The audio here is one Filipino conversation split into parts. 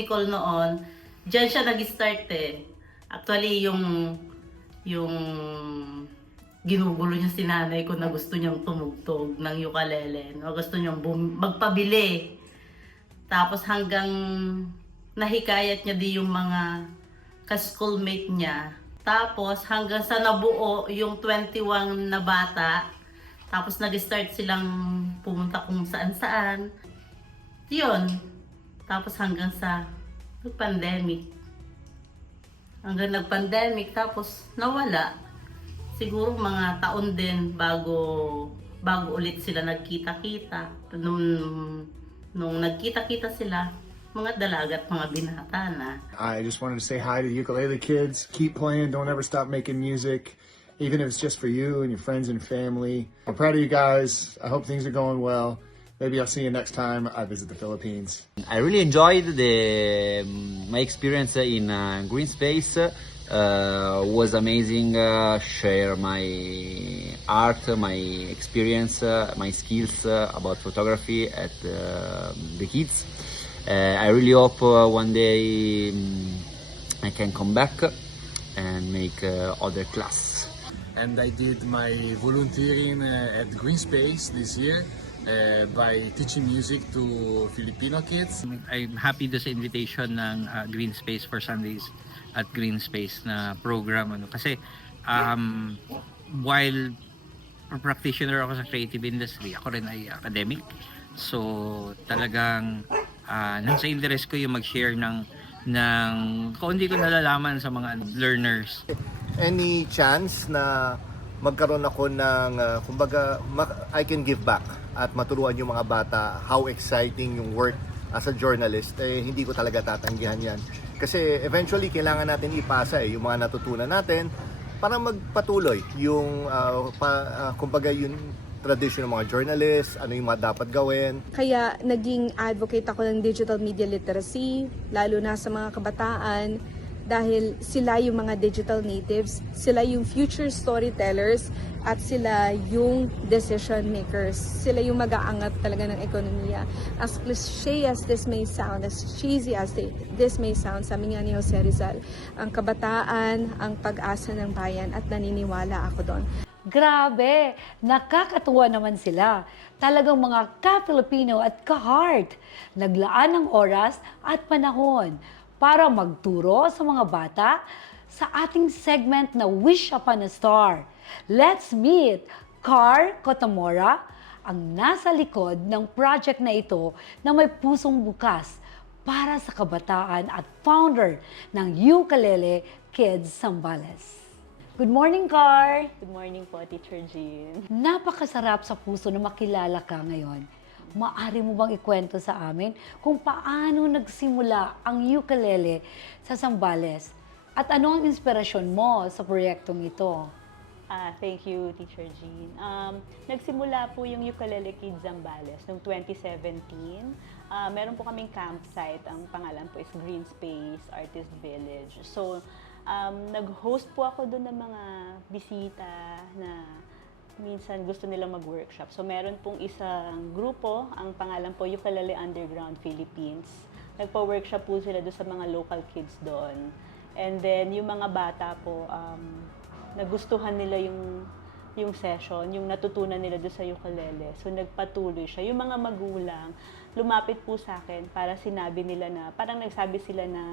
Nicole noon, diyan siya nag-start eh. Actually, yung ginugulo niya si nanay ko na gusto niyang tumugtog ng ukulele. No? Gusto niyang magpabili. Tapos hanggang nahikayat niya di yung mga ka-schoolmate niya. Tapos hanggang sa nabuo yung 21 na bata. Tapos nag-start silang pumunta kung saan-saan. Yun. Tapos hanggang sa nag-pandemic. Hanggang nag-pandemic, tapos nawala. Siguro mga taon din bago ulit sila nagkita-kita. Nung nagkita-kita sila, mga dalaga at mga binata na. I just wanted to say hi to the ukulele kids. Keep playing. Don't ever stop making music, even if it's just for you and your friends and family. I'm proud of you guys. I hope things are going well. Maybe I'll see you next time I visit the Philippines. I really enjoyed my experience in Green Space. Was amazing. Share my art, my experience, my skills about photography at the kids. I really hope one day I can come back and make other class. And I did my volunteering at Green Space this year by teaching music to Filipino kids. I'm happy do sa invitation ng Green Space for Sundays at Green Space na program. Kasi while practitioner ako sa creative industry, ako rin ay academic. So talagang nasa interest ko yung mag-share ng kung hindi ko nalalaman sa mga learners. Any chance na magkaroon ako ng kumbaga I can give back at maturuan yung mga bata how exciting yung work as a journalist, hindi ko talaga tatanggihan yan. Kasi eventually kailangan natin ipasa yung mga natutunan natin para magpatuloy yung kumbaga yung tradition ng mga journalists, ano yung mga dapat gawin. Kaya naging advocate ako ng digital media literacy, lalo na sa mga kabataan, dahil sila yung mga digital natives, sila yung future storytellers, at sila yung decision makers. Sila yung mag-aangat talaga ng ekonomiya. As cliche as this may sound, as cheesy as this may sound, sabi nga ni Jose Rizal, ang kabataan, ang pag-asa ng bayan, at naniniwala ako doon. Grabe! Nakakatuwa naman sila. Talagang mga ka-Filipino at ka-heart. Naglaan ng oras at panahon para magturo sa mga bata sa ating segment na Wish Upon a Star. Let's meet Car Cotamora, ang nasa likod ng project na ito na may pusong bukas para sa kabataan at founder ng Ukulele Kids Zambales. Good morning, Car! Good morning po, Teacher Jean. Napakasarap sa puso na makilala ka ngayon. Maaari mo bang ikwento sa amin kung paano nagsimula ang ukulele sa Zambales? At ano ang inspirasyon mo sa proyektong ito? Thank you, Teacher Jean. Nagsimula po yung Ukulele Kids Zambales noong 2017. Meron po kaming campsite. Ang pangalan po is Green Space Artist Village. So, nag-host po ako doon ng mga bisita na minsan gusto nilang mag-workshop. So, meron pong isang grupo, ang pangalan po Ukulele Underground Philippines. Nagpa-workshop po sila doon sa mga local kids doon. And then, yung mga bata po, nagustuhan nila yung session, yung natutunan nila doon sa ukulele. So, nagpatuloy siya. Yung mga magulang, lumapit po sa akin para sinabi nila na, parang nagsabi sila na,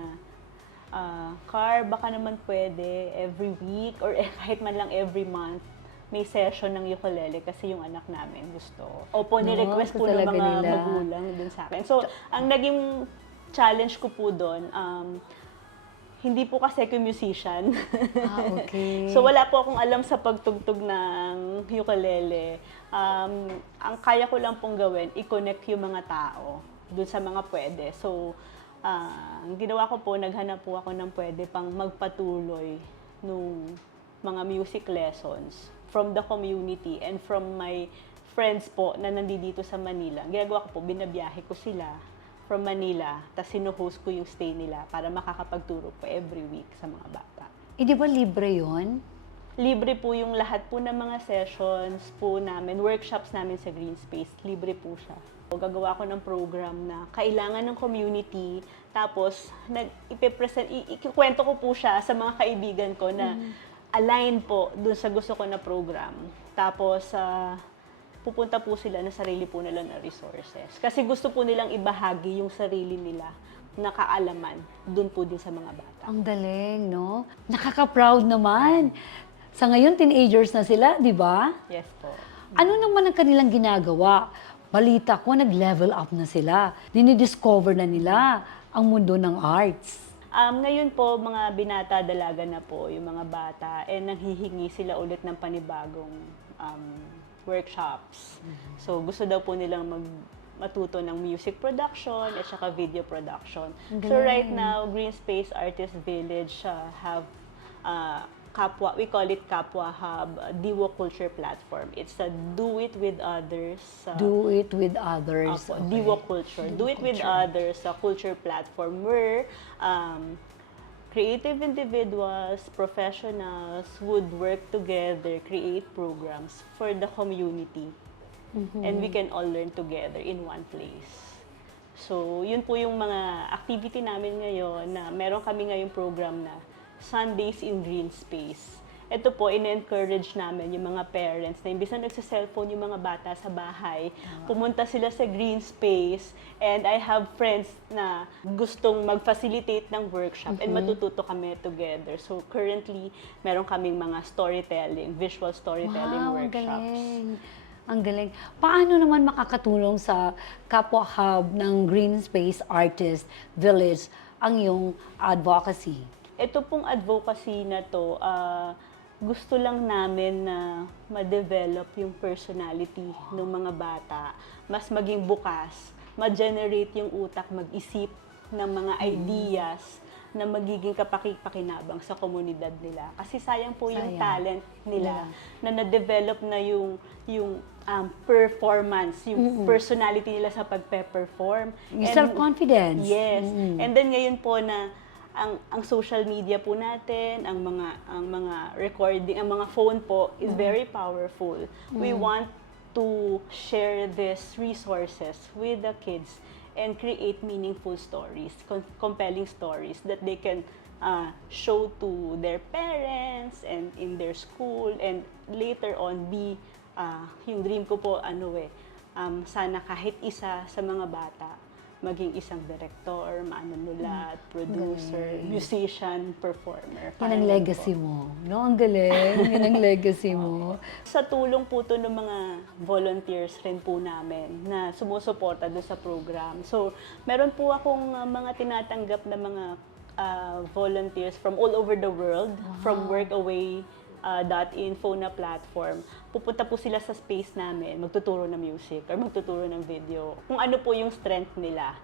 Car, baka naman pwede every week or kahit man lang every month may session ng ukulele kasi yung anak namin gusto. Opo, ni-request po ng mga magulang dun sa akin. So, ang naging challenge ko po doon, hindi po kasi ako musician. Okay. So, wala po akong alam sa pagtugtog ng ukulele. Ang kaya ko lang pong gawin, i-connect yung mga tao dun sa mga pwede. So, ang ginawa ko po, naghanap po ako ng pwede pang magpatuloy nung mga music lessons from the community and from my friends po na nandito sa Manila. Ang ginagawa ko po, binabiyahe ko sila from Manila, tapos sinuhost ko yung stay nila para makakapagturo po every week sa mga bata. Di ba libre yun? libre po yung lahat po ng mga sessions po namin, workshops namin sa Green Space, libre po siya. Gagawa ko ng program na kailangan ng community, tapos ikikwento ko po siya sa mga kaibigan ko na align po dun sa gusto ko na program. Tapos, pupunta po sila na sarili po nila na resources. Kasi gusto po nilang ibahagi yung sarili nila na kaalaman dun po din sa mga bata. Ang galing, no? Nakaka-proud naman. Sa ngayon, teenagers na sila, di ba? Yes po. Ano naman ang kanilang ginagawa? Balita ko, nag-level up na sila. Dinidiscover na nila ang mundo ng arts. Ngayon po, mga binata, dalaga na po yung mga bata, and nanghihingi sila ulit ng panibagong workshops. So, gusto daw po nilang matuto ng music production at saka video production. So, right now, Green Space Artist Village have Kapwa, we call it Kapwa Hub, Diwo Culture Platform. It's a do it with others. Do it with others. Opo, Okay. Diwo Culture. Do it with others, a culture platform where creative individuals, professionals would work together, create programs for the community. And we can all learn together in one place. So, yun po yung mga activity namin ngayon na meron kami ngayong program na Sundays in Green Space. Ito po, in-encourage namin yung mga parents na imbis na nagsa-cellphone yung mga bata sa bahay, pumunta sila sa Green Space, and I have friends na gustong mag-facilitate ng workshop and matututo kami together. So currently, meron kaming mga storytelling, visual storytelling Wow, ang workshops. galing. Ang galing. Paano naman makakatulong sa Kapwa Hub ng Green Space Artist Village ang iyong advocacy? Ito pong advocacy na to, gusto lang namin na ma-develop yung personality ng mga bata, mas maging bukas, ma-generate yung utak, mag-isip ng mga ideas na magiging kapakipakinabang sa komunidad nila. Kasi sayang po yung talent nila na na-develop na yung performance, yung personality nila sa pagpe-perform. Yung self-confidence. Yes. And then ngayon po na ang social media po natin, ang mga recording, ang mga phone po is very powerful. We want to share these resources with the kids and create meaningful stories, compelling stories that they can show to their parents and in their school, and later on be yung dream ko po sana kahit isa sa mga bata maging isang director, manunulat, producer, musician, performer. Yan ang legacy mo. No, ang galing. Yan ang legacy mo. Sa tulong po to ng mga volunteers rin po namin na sumusuporta doon sa program. So, meron po akong mga tinatanggap na mga volunteers from all over the world, from Workaway.info na platform. Pupunta po sila sa space namin, magtuturo ng music or magtuturo ng video. Kung ano po yung strength nila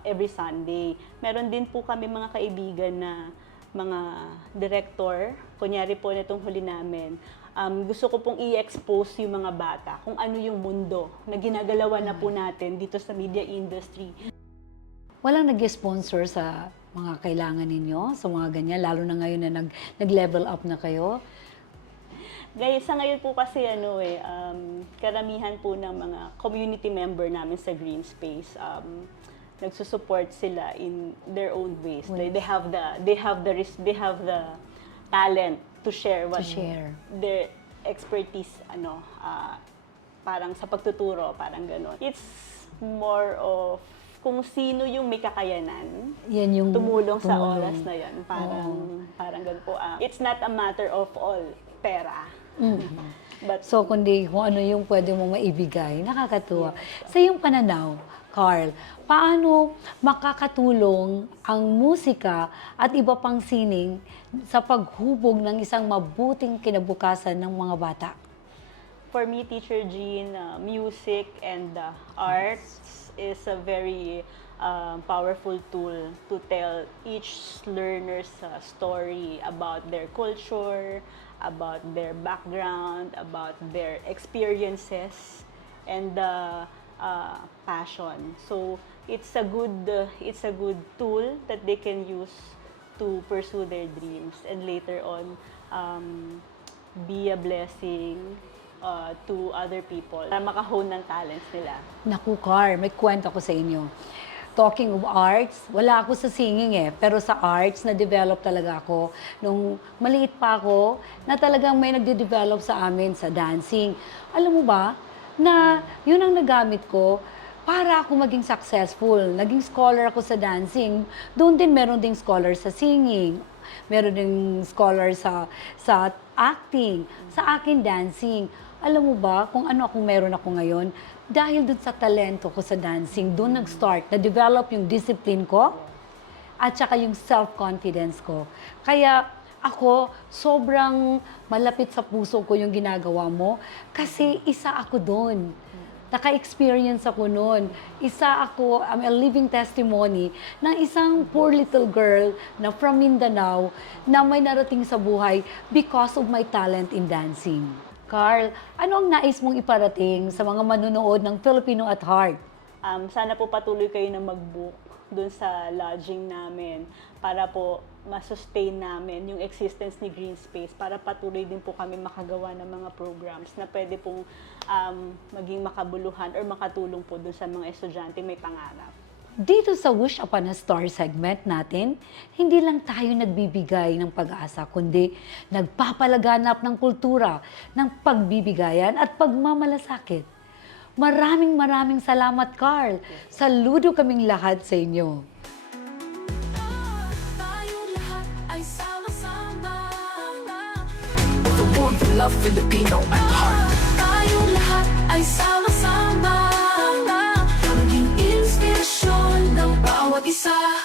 every Sunday. Meron din po kami mga kaibigan na mga director, kunyari po nitong huli namin, gusto ko pong i-expose yung mga bata kung ano yung mundo na ginagalawan na po natin dito sa media industry. Walang nag-sponsor sa mga kailangan ninyo, sa mga ganyan, lalo na ngayon na nag-level up na kayo? Guys, sa ngayon po kasi karamihan po ng mga community member namin sa Green Space, nagsusupport sila in their own ways. They have the talent to share their expertise parang sa pagtuturo, parang gano'n. It's more of kung sino yung may kakayanan, Yan yung tumulong sa oras na yan. Parang ganun po. It's not a matter of all pera. But So, kundi kung ano yung pwede mong maibigay, nakakatuwa. Sa iyong pananaw, Carl, paano makakatulong ang musika at iba pang sining sa paghubog ng isang mabuting kinabukasan ng mga bata? for me, Teacher Jean, music and arts is a very powerful tool to tell each learner's story about their culture, about their background, about their experiences, and passion. So it's a good tool that they can use to pursue their dreams, and later on be a blessing to other people para makahone ng talents nila. Naku, Car, may kwento ko sa inyo. Talking of arts, wala ako sa singing pero sa arts, na-develop talaga ako. Nung maliit pa ako, na talagang may nagde-develop sa amin sa dancing. Alam mo ba, na yun ang nagamit ko para ako maging successful. Naging scholar ako sa dancing. Doon din meron ding scholar sa singing. Meron ding scholar sa acting. Sa akin, dancing. Alam mo ba kung ano akong meron ako ngayon? Dahil dun sa talento ko sa dancing, doon nag-start, na-develop yung discipline ko at saka yung self-confidence ko. Kaya ako, sobrang malapit sa puso ko yung ginagawa mo kasi isa ako doon. Naka-experience ako noon. I'm a living testimony ng isang poor little girl na from Mindanao na may narating sa buhay because of my talent in dancing. Carl, ano ang nais mong iparating sa mga manunood ng Filipino at Heart? Sana po patuloy kayo na mag-book dun sa lodging namin para po ma-sustain namin yung existence ni Green Space para patuloy din po kami makagawa ng mga programs na pwede pong maging makabuluhan or makatulong po dun sa mga estudyante may pangarap. Dito sa Wish Upon a Star segment natin, hindi lang tayo nagbibigay ng pag-asa, kundi nagpapalaganap ng kultura, ng pagbibigayan at pagmamalasakit. Maraming salamat, Carl. Saludo kaming lahat sa inyo. Tayong lahat ay sama-sama. The one who love Filipino at heart. Tayong lahat ay sama-sama. Maging inspirasyon ng bawat isa.